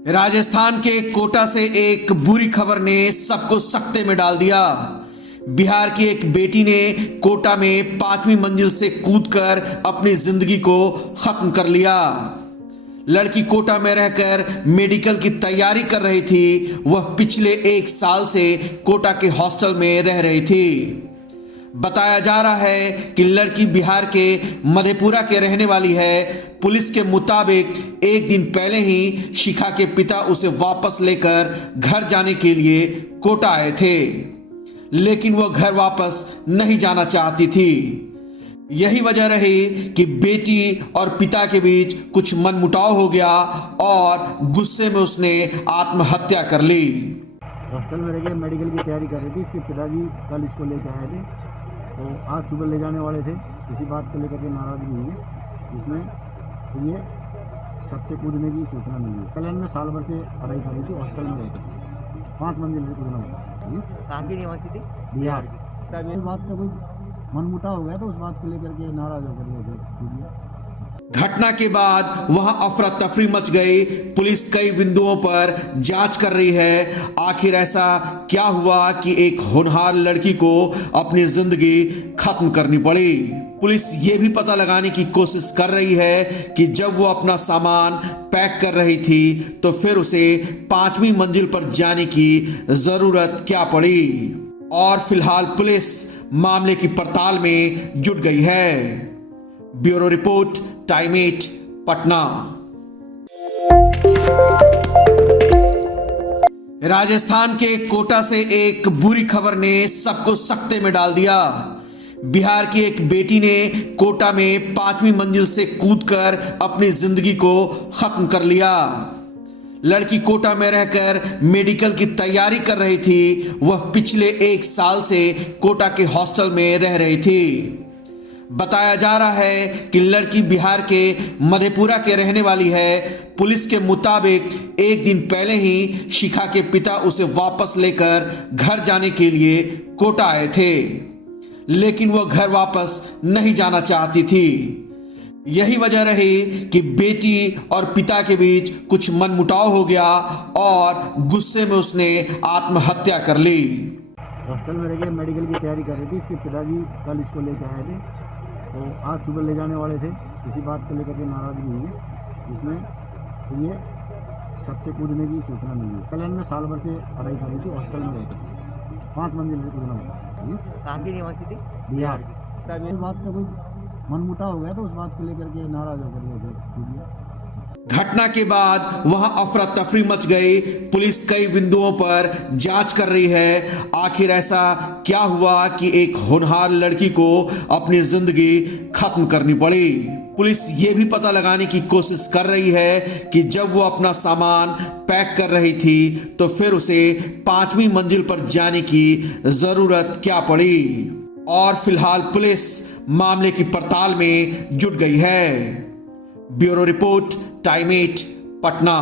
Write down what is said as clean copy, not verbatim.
राजस्थान के कोटा से एक बुरी खबर ने सबको सकते में डाल दिया। बिहार की एक बेटी ने कोटा में 5वीं मंजिल से कूदकर अपनी जिंदगी को खत्म कर लिया। लड़की कोटा में रहकर मेडिकल की तैयारी कर रही थी। वह पिछले 1 साल से कोटा के हॉस्टल में रह रही थी। बताया जा रहा है कि लड़की बिहार के मधेपुरा के रहने वाली है। पुलिस के मुताबिक 1 दिन पहले ही शिखा के पिता उसे वापस लेकर घर जाने के लिए कोटा आए थे, लेकिन वह घर वापस नहीं जाना चाहती थी। यही वजह रही कि बेटी और पिता के बीच कुछ मनमुटाव हो गया और गुस्से में उसने आत्महत्या कर ली। हॉस्टल में रह के मेडिकल की तैयारी कर रही थी। इसके पिताजी कल इसको लेकर आए थे, तो आज सुबह ले जाने वाले थे। इसी बात को लेकर के नाराजगी हुई है, जिसमें ये छत से कूदने की सूचना मिली। कल्याण में साल भर से पढ़ाई कर रही थी, हॉस्टल में रहती थी। 5 मंजिल से कूदना होता। कहाँ की निवासी थी? बिहार की। इस बात का कोई मनमुटाव हो गया, तो उस बात को लेकर के नाराज होकर घटना के बाद वहां अफरा तफरी मच गई। पुलिस कई बिंदुओं पर जांच कर रही है। आखिर ऐसा क्या हुआ कि एक होनहार लड़की को अपनी जिंदगी खत्म करनी पड़ी। पुलिस ये भी पता लगाने की कोशिश कर रही है कि जब वो अपना सामान पैक कर रही थी तो फिर उसे 5वीं मंजिल पर जाने की जरूरत क्या पड़ी। और फिलहाल पुलिस मामले की पड़ताल में जुट गई है। Bureau report, time 8 Patna. Rajasthan के कोटा से एक बुरी खबर ने सबको सकते में डाल दिया। बिहार की एक बेटी ने कोटा में 5वीं मंजिल से कूदकर अपनी जिंदगी को खत्म कर लिया। लड़की कोटा में रहकर मेडिकल की तैयारी कर रही थी। वह पिछले 1 साल से कोटा के हॉस्टल में रह रही थी। बताया जा रहा है कि लड़की बिहार के मधेपुरा के रहने वाली है। पुलिस के मुताबिक 1 दिन पहले ही शिखा के पिता उसे वापस लेकर घर जाने के लिए कोटा आए थे, लेकिन वह घर वापस नहीं जाना चाहती थी। यही वजह रही कि बेटी और पिता के बीच कुछ मनमुटाव हो गया और गुस्से में उसने आत्महत्या कर ली। हॉस्टल में रह के मेडिकल की तैयारी कर रही थी। इसके पिताजी कल इसको लेकर आए थे, तो आज सुबह ले जाने वाले थे। इसी बात को लेकर के नाराजगी हुई है, जिसमें ये छत से कूदने की सूचना मिली। कल्याण में साल भर से पढ़ाई कर रही थी, हॉस्टल में रहती थी। 5 मंजिल से कूदना होता। कहाँ की निवासी थी? बिहार की। इस बात का कोई मनमुटाव हो गया, तो उस बात को लेकर के नाराज होकर घटना के बाद वहां अफरा तफरी मच गई। पुलिस कई बिंदुओं पर जांच कर रही है। आखिर ऐसा क्या हुआ कि एक होनहार लड़की को अपनी जिंदगी खत्म करनी पड़ी। पुलिस ये भी पता लगाने की कोशिश कर रही है कि जब वो अपना सामान पैक कर रही थी तो फिर उसे 5वीं मंजिल पर जाने की जरूरत क्या पड़ी। और फिलहाल पुलिस मामले की पड़ताल में जुट गई है। Bureau report, time 8 Patna.